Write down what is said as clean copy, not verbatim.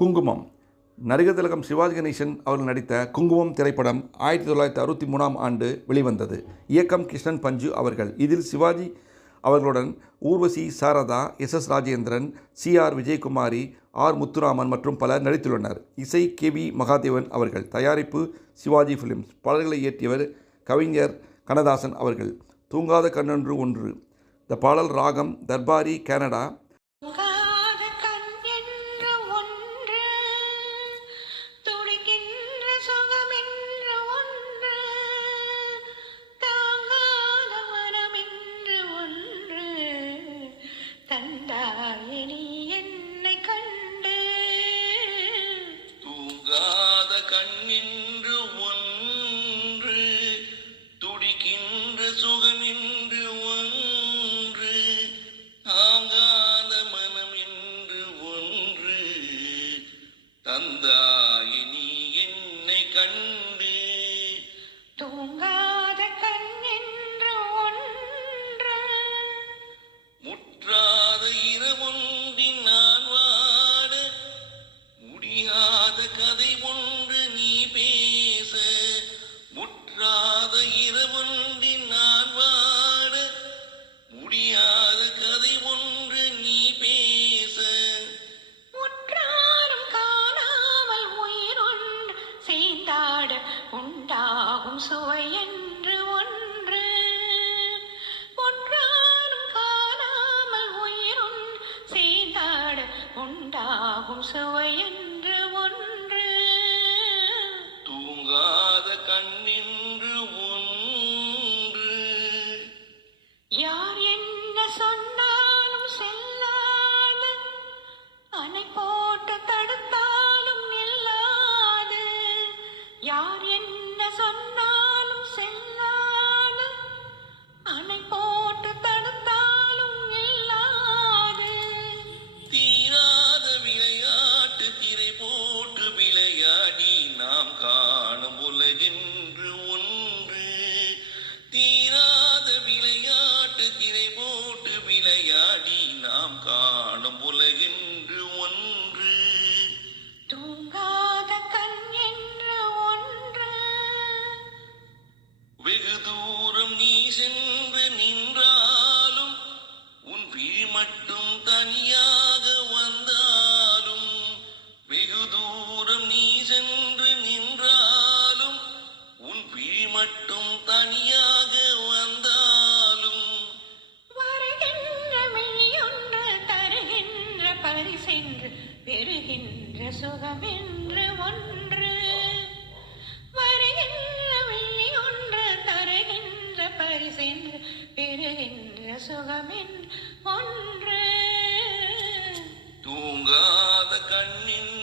குங்குமம். நடிகர் திலகம் சிவாஜி கணேசன் அவர்கள் நடித்த குங்குமம் திரைப்படம் 1963ஆம் ஆண்டு வெளிவந்தது. இயக்கம் கிருஷ்ணன் பஞ்சு அவர்கள். இதில் சிவாஜி அவர்களுடன் ஊர்வசி, சாரதா, எஸ். ராஜேந்திரன், சி.ஆர். விஜயகுமாரி, ஆர். முத்துராமன் மற்றும் பலர் நடித்துள்ளனர். இசை கே.வி. மகாதேவன் அவர்கள். தயாரிப்பு சிவாஜி பிலிம்ஸ். பாடல்களை இயற்றியவர் கவிஞர் கண்ணதாசன் அவர்கள். தூங்காத கண்ணொன்று ஒன்று. இந்த பாடல் ராகம் தர்பாரி, கனடா. என்னை கண்டு தூங்காத கண்ணின்று ஒன்று, துடிக்கின்ற சுகமின்று ஒன்று, தாங்காத மனம் என்று ஒன்று, தந்தாய் நீ என்னை கண்டு. தூங்காத கண்ணென்று ஒன்று, முற்றாத இரவொன்றின் நான் வாட, முடியாத கதை ஒன்று நீ பேச. முற்றாத இரவொன்றின் நான் வாட, முடியாத கதை ஒன்று நீ பேச. முற்றாரும் காணாமல் உயிரொன்று சேர்ந்தாட, உண்டாகும் சுவை என்று ஒன்று. முற்றாரும் காணாமல் உயிரொன்று சேர்ந்தாட, உண்டாகும் சுவை என்று ஒன்று. தூங்காத கண்ணின்று ஒன்று. யார் என்ன சொன்னாலும் செல்லாது, அணை போட்டு தடுத்தாலும் நில்லாது. யார் என்ன சொன்னாலும் செல்லாது, அணை போட்டு தடுத்தாலும் நில்லாது. தீராத விளையாட்டு திரை போட்டு விளையாடி நாம் காணும் உலகென்று ஒன்று. தீராத விளையாட்டு திரை போட்டு விளையாடி நாம் காணும் உலகென்று ஒன்று. தூங்காத கண் என்று ஒன்று. வெகு தூரம் நீ சென்று நின்றாலும், உன் விழி மட்டும் தனியாக வந்தாலும். வெகு தூரம் நீ சென்று நின்றாலும், உன் விழி மட்டும் தனியாக வந்தாலும். வருகின்ற மெய்யொன்று தருகின்ற பரிசென்று, பெறுகின்ற சுகமென்று ஒன்று. வருகின்ற மெய்யொன்று தருகின்ற பரிசென்று, பெறுகின்ற சுகமென்று ஒன்று. தூங்காத கண்ணின்